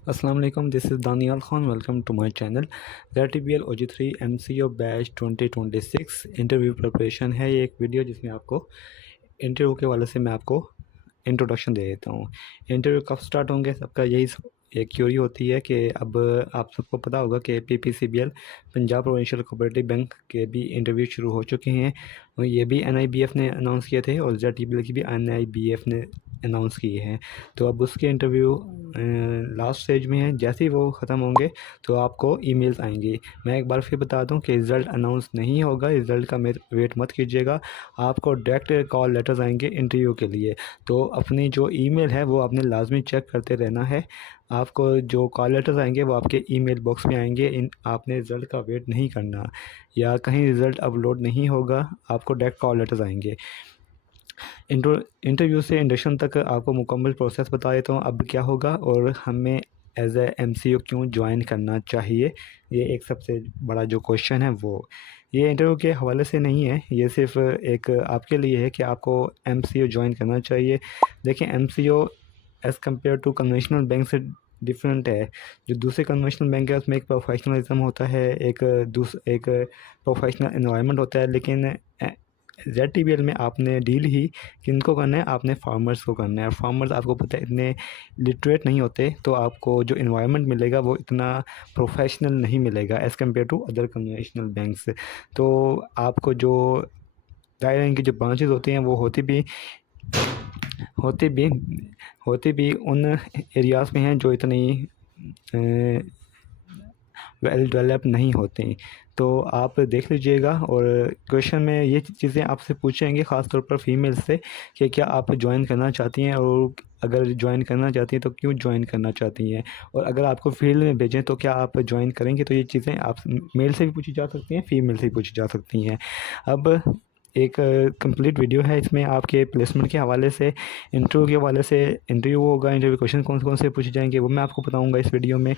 अस्सलाम वालेकुम, this is Daniyal Khan. Welcome to my channel. ZTBL OG3 MCO batch 2026 interview preparation है। ये एक वीडियो जिसमें आपको इंटरव्यू के वाले से मैं आपको इंट्रोडक्शन दे देता हूँ। इंटरव्यू कब स्टार्ट होंगे, सबका यही एक क्यूरी होती है कि अब आप सबको पता होगा कि PPCBL Punjab provincial cooperative bank के भी इंटरव्यू शुरू हो चुके हैं और ये भी NIBF ने अनाउंस किए थे और ZTBL की भी NIBF ने अनाउंस किए हैं। तो अब उसके इंटरव्यू लास्ट स्टेज में है। जैसे ही वो ख़त्म होंगे तो आपको ईमेल्स आएंगी। मैं एक बार फिर बता दूं कि रिज़ल्ट अनाउंस नहीं होगा, रिज़ल्ट का वेट मत कीजिएगा। आपको डायरेक्ट कॉल लेटर्स आएंगे इंटरव्यू के लिए। तो अपनी जो ईमेल है वो आपने लाजमी चेक करते रहना है। आपको जो कॉल लेटर्स आएंगे वो आपके ईमेल बॉक्स में आएंगे। आपने रिज़ल्ट का वेट नहीं करना या कहीं रिज़ल्ट अपलोड नहीं होगा, आपको डायरेक्ट कॉल लेटर्स आएंगे। इंटरव्यू से इंडक्शन तक आपको मुकम्मल प्रोसेस बता देता हूँ अब क्या होगा और हमें एज ए MCO क्यों ज्वाइन करना चाहिए। ये एक सबसे बड़ा जो क्वेश्चन है वो ये इंटरव्यू के हवाले से नहीं है, ये सिर्फ एक आपके लिए है कि आपको MCO ज्वाइन करना चाहिए। देखिए, MCO as compare to conventional bank से डिफरेंट है। जो दूसरे कन्वेंशनल बैंक है उसमें एक प्रोफेशनलिज्म होता है, एक प्रोफेशनल इन्वायरमेंट होता है। लेकिन ZTBL में आपने डील ही किनको करना है, आपने फार्मर्स को करना है। और फार्मर्स आपको पता है इतने लिटरेट नहीं होते, तो आपको जो इन्वायरमेंट मिलेगा वो इतना प्रोफेशनल नहीं मिलेगा as compare to other conventional banks. तो आपको जो दायरा इनकी जो ब्रांचेज होती हैं वो होती भी होती भी उन एरियाज़ में हैं जो इतनी वेल डेवलप नहीं होती। तो आप देख लीजिएगा और क्वेश्चन में ये चीज़ें आपसे पूछेंगे, ख़ास तौर पर फीमेल से, कि क्या आप ज्वाइन करना चाहती हैं और अगर ज्वाइन करना चाहती हैं तो क्यों ज्वाइन करना चाहती हैं, और अगर आपको फील्ड में भेजें तो क्या आप ज्वाइन करेंगे। तो ये चीज़ें आप मेल से भी पूछी जा सकती हैं, फीमेल से भी पूछी जा सकती हैं। अब एक कंप्लीट वीडियो है, इसमें आपके प्लेसमेंट के हवाले से, इंटरव्यू के हवाले से, इंटरव्यू होगा, इंटरव्यू क्वेश्चन कौन कौन से पूछे जाएंगे वो मैं आपको बताऊंगा इस वीडियो में।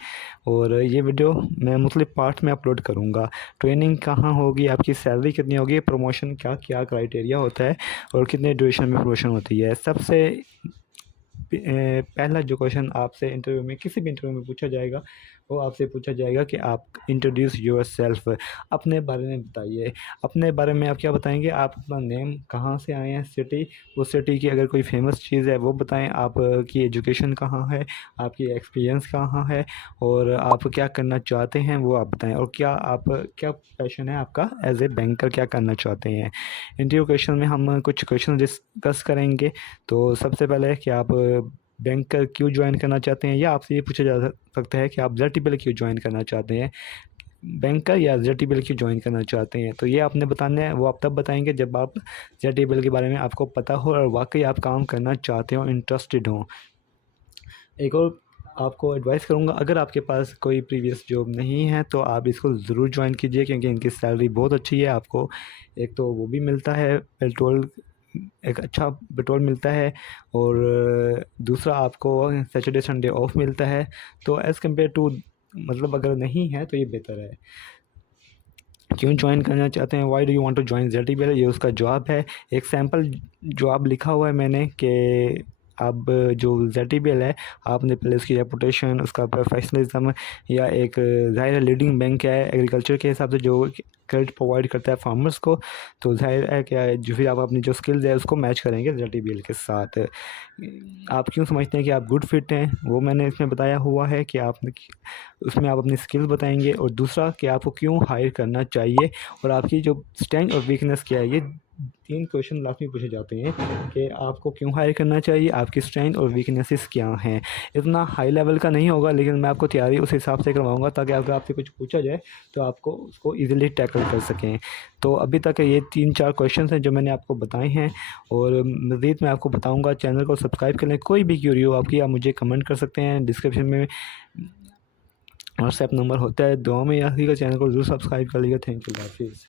और ये वीडियो मैं मुख्तलिफ पार्ट में अपलोड करूंगा। ट्रेनिंग कहाँ होगी, आपकी सैलरी कितनी होगी, प्रमोशन क्या क्या क्राइटेरिया होता है और कितने ड्यूरेशन में प्रमोशन होती है। सबसे पहला जो क्वेश्चन आपसे इंटरव्यू में, किसी भी इंटरव्यू में पूछा जाएगा, वो आपसे पूछा जाएगा कि आप इंट्रोड्यूस योर सेल्फ, अपने बारे में बताइए। अपने बारे में आप क्या बताएंगे, आप अपना नेम, कहाँ से आए हैं, सिटी, उस सिटी की अगर कोई फेमस चीज़ है वो बताएं, आपकी एजुकेशन कहाँ है, आपकी एक्सपीरियंस कहाँ है और आप क्या करना चाहते हैं वो आप बताएं, और क्या पैशन है आपका एज ए बैंकर, क्या करना चाहते हैं। इंटरव्यू क्वेश्चन में हम कुछ क्वेश्चन डिस्कस करेंगे। तो सबसे पहले कि आप बैंकर क्यों ज्वाइन करना चाहते हैं, या आपसे ये पूछा जा सकता है कि आप ZTBL क्यों ज्वाइन करना चाहते हैं, बैंकर या ZTBL क्यों ज्वाइन करना चाहते हैं। तो ये आपने बताना है, वो आप तब बताएंगे जब आप ZTBL के बारे में आपको पता हो और वाकई आप काम करना चाहते हो, इंटरेस्टेड हो। एक और आपको एडवाइस करूँगा, अगर आपके पास कोई प्रीवियस जॉब नहीं है तो आप इसको ज़रूर ज्वाइन कीजिए, क्योंकि इनकी सैलरी बहुत अच्छी है। आपको एक तो वो भी मिलता है, पेट्रोल, एक अच्छा पेट्रोल मिलता है, और दूसरा आपको सैटरडे संडे ऑफ मिलता है। तो एज़ कम्पेयर टू, मतलब अगर नहीं है तो ये बेहतर है। क्यों ज्वाइन करना चाहते हैं, why do you want to join ZTBL, ये उसका जवाब है। एक सैम्पल जवाब लिखा हुआ है मैंने कि अब जो ZTBL है, आपने पहले उसकी रेपुटेशन, उसका प्रोफेशनलिज्म, या एक ज़ाहिर है लीडिंग बैंक है एग्रीकल्चर के हिसाब से जो क्रेडिट प्रोवाइड करता है फार्मर्स को, तो जाहिर है क्या है, जो फिर आप अपनी जो स्किल्स है उसको मैच करेंगे ZTBL के साथ। आप क्यों समझते हैं कि आप गुड फिट हैं, वो मैंने इसमें बताया हुआ है कि आप उसमें आप अपनी स्किल्स बताएंगे, और दूसरा कि आपको क्यों हायर करना चाहिए और आपकी जो स्ट्रेंथ और वीकनेस क्या है। ये 3 क्वेश्चन लास्ट में पूछे जाते हैं कि आपको क्यों हायर करना चाहिए, आपकी स्ट्रेंथ और वीकनेसेस क्या हैं। इतना हाई लेवल का नहीं होगा, लेकिन मैं आपको तैयारी उस हिसाब से करवाऊंगा ताकि अगर आपसे कुछ पूछा जाए तो आपको उसको ईज़िली टैकल कर सकें। तो अभी तक ये 3-4 क्वेश्चन हैं जो मैंने आपको बताए हैं, और मज़ीद मैं आपको बताऊँगा। चैनल को सब्सक्राइब कर लें। कोई भी क्यूरी हो आपकी, आप मुझे कमेंट कर सकते हैं। डिस्क्रिप्शन में व्हाट्सएप नंबर होता है। दुआ में याद रखिएगा, चैनल को ज़रूर सब्सक्राइब कर लीजिएगा। थैंक यू, हाफिज़।